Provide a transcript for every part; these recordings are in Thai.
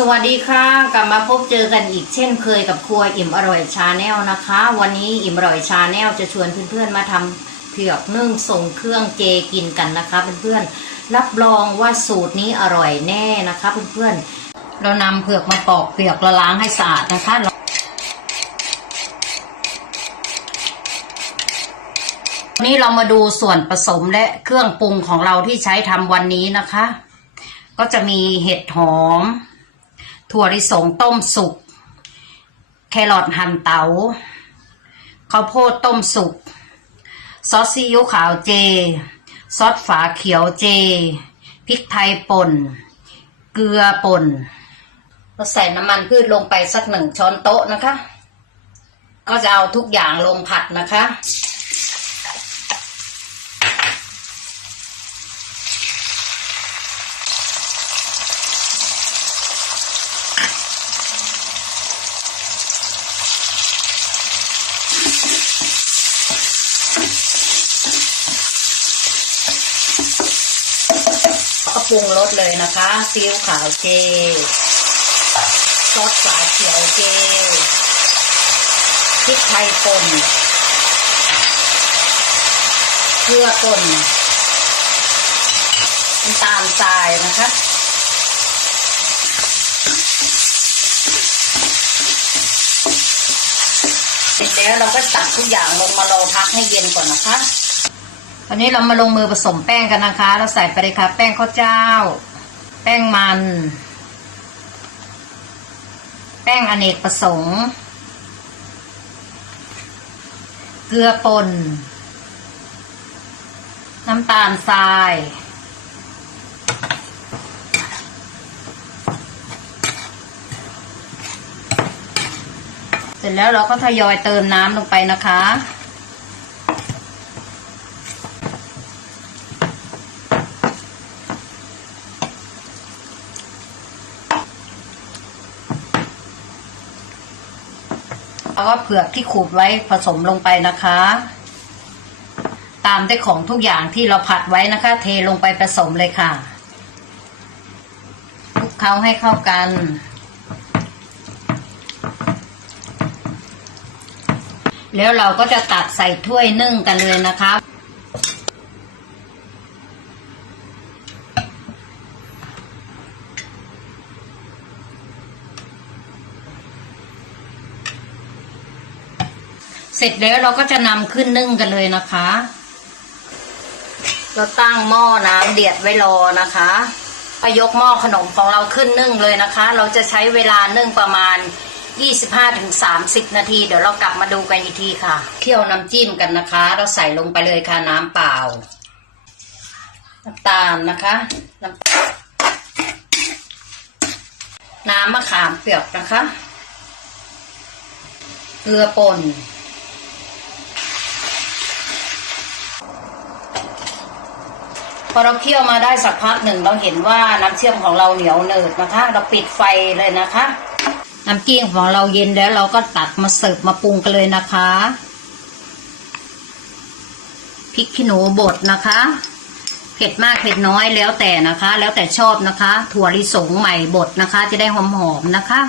สวัสดีค่ะ กลับมาพบเจอกันอีกเช่นเคยกับครัวอิ่มอร่อยชาแนลนะคะ วันนี้อิ่มอร่อยชาแนลจะชวนเพื่อนๆมาทำเผือกนึ่งส่งเครื่องเจกินกันนะคะเพื่อนๆรับรองว่าสูตรนี้อร่อยแน่นะคะเพื่อนๆเรานำเผือกมาปอกเปลือกละล้างให้สะอาดนะคะวันนี้เรามาดูส่วนผสมและเครื่องปรุงของเราที่ใช้ทำวันนี้นะคะ ก็จะมีเห็ดหอม ถั่วลิสงต้มสุก แครอทหั่นเตาข้าวโพดต้มสุก ซอสซีอิ๊วขาวเจ ซอสฝาเขียวเจ พริกไทยป่น เกลือป่นเราใส่น้ำมันพืชลงไปสักหนึ่งช้อนโต๊ะนะคะ ก็จะเอาทุกอย่างลงผัดนะคะ ปรุงรสเลยนะคะซีอิ๊วขาวเจซอสฝาเขียวเจพริกไทยป่นเกลือป่นน้ำตาลทรายนะคะเสร็จแล้วเราก็ตักทุกอย่างลงมารอพักให้เย็นก่อนนะคะ วันนี้เรามาลงมือผสมแป้งกันนะคะ เราใส่ไปเลยค่ะแป้งข้าวเจ้า แป้งมัน แป้งอเนกประสงค์ เกลือป่น น้ำตาลทรายเสร็จแล้วเราก็ทยอยเติมน้ำลงไปนะคะ แล้วก็เผือกที่ขูดไว้ผสมลงไปนะคะ ตามด้วยของทุกอย่างที่เราผัดไว้นะคะ เทลงไปผสมเลยค่ะคลุกเคล้าให้เข้ากันแล้วเราก็จะตักใส่ถ้วยนึ่งกันเลยนะคะ เสร็จแล้วเราก็จะนำขึ้นนึ่งกันเลยนะคะ เราตั้งหม้อน้ำเดือดไว้รอนะคะก็ยกหม้อขนมของเราขึ้นนึ่งเลยนะคะ เราจะใช้เวลานึ่งประมาณ 25-30 นาที เดี๋ยวเรากลับมาดูกันอีกทีค่ะ เคี่ยวน้ำจิ้มกันนะคะ เราใส่ลงไปเลยค่ะน้ำเปล่า น้ำตาลนะคะ น้ำน้ำมะขามเปียกนะคะ เกลือป่น พอเราเคี่ยวมาได้สักพักหนึ่งเราเห็นว่าน้ำเชื่อมของเราเหนียวเนิดนะคะ เราปิดไฟเลยนะคะ น้ำจิ้มของเราเย็นแล้วเราก็ตักมาเสิร์ฟมาปรุงกันเลยนะคะพริกขี้หนูบดนะคะเผ็ดมากเผ็ดน้อยแล้วแต่นะคะ แล้วแต่ชอบนะคะ ถั่วลิสงใหม่บดนะคะ จะได้หอมๆนะคะ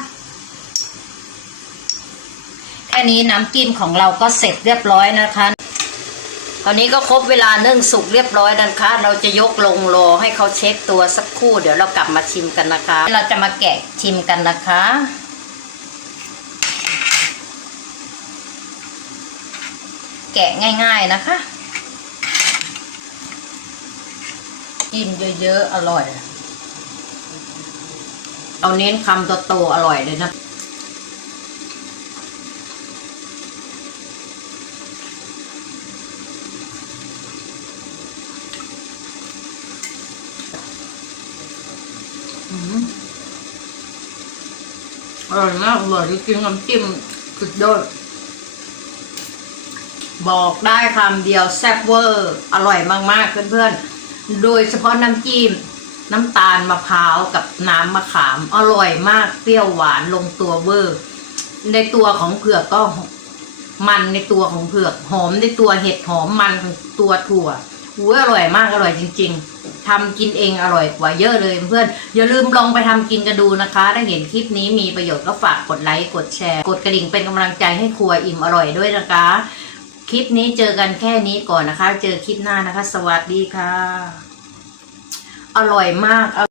แค่นี้น้ำจิ้มของเราก็เสร็จเรียบร้อยนะคะ ตอนนี้ก็ครบเวลานึ่งสุกเรียบร้อยนะคะ เราจะยกลงรอให้เขาเช็คตัวสักครู่ เดี๋ยวเรากลับมาชิมกันนะคะ เราจะมาแกะชิมกันนะคะแกะง่ายๆนะคะ กินเยอะๆ อร่อยเราเน้นคำโตๆอร่อยเลยนะ อร่อยมากอร่อยจริงๆน้ำจิ้มสุดยอดบอกได้คำเดียวแซ่บเวอร์ อร่อยมากๆ เพื่อนๆ โดยเฉพาะน้ำจิ้มน้ำตาลมะพร้าวกับน้ำมะขาม อร่อยมากเปรี้ยวหวานลงตัวเวอร์ ในตัวของเผือกก็มันในตัวของเผือก หอมในตัวเห็ดหอมมันของตัวถั่วอุ้ยอร่อยมากอร่อยจริง ๆ ทำกินเองอร่อยกว่าเยอะเลยเพื่อนอย่าลืมลองไปทำกินกันดูนะคะ ถ้าเห็นคลิปนี้มีประโยชน์ก็ฝากกดไลค์กดแชร์ กดกระดิ่งเป็นกำลังใจให้ครัวอิ่มอร่อยด้วยนะคะ คลิปนี้เจอกันแค่นี้ก่อนนะคะ เจอคลิปหน้านะคะ สวัสดีค่ะ อร่อยมาก